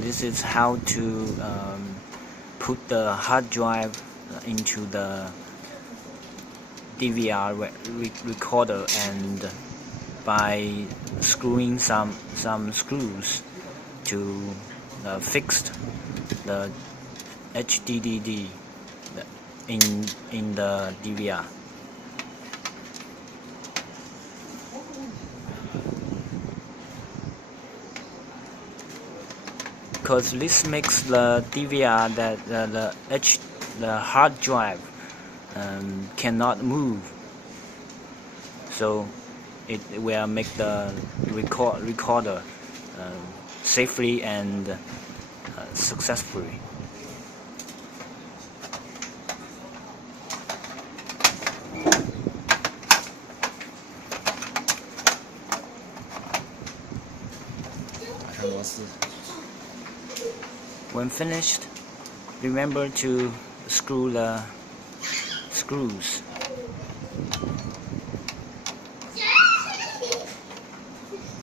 This is how to put the hard drive into the DVR recorder, and by screwing some screws to fix the HDD in the DVR. Because this makes the DVR that the hard drive cannot move, so it will make the recorder safely and successfully. When finished, remember to screw the screws.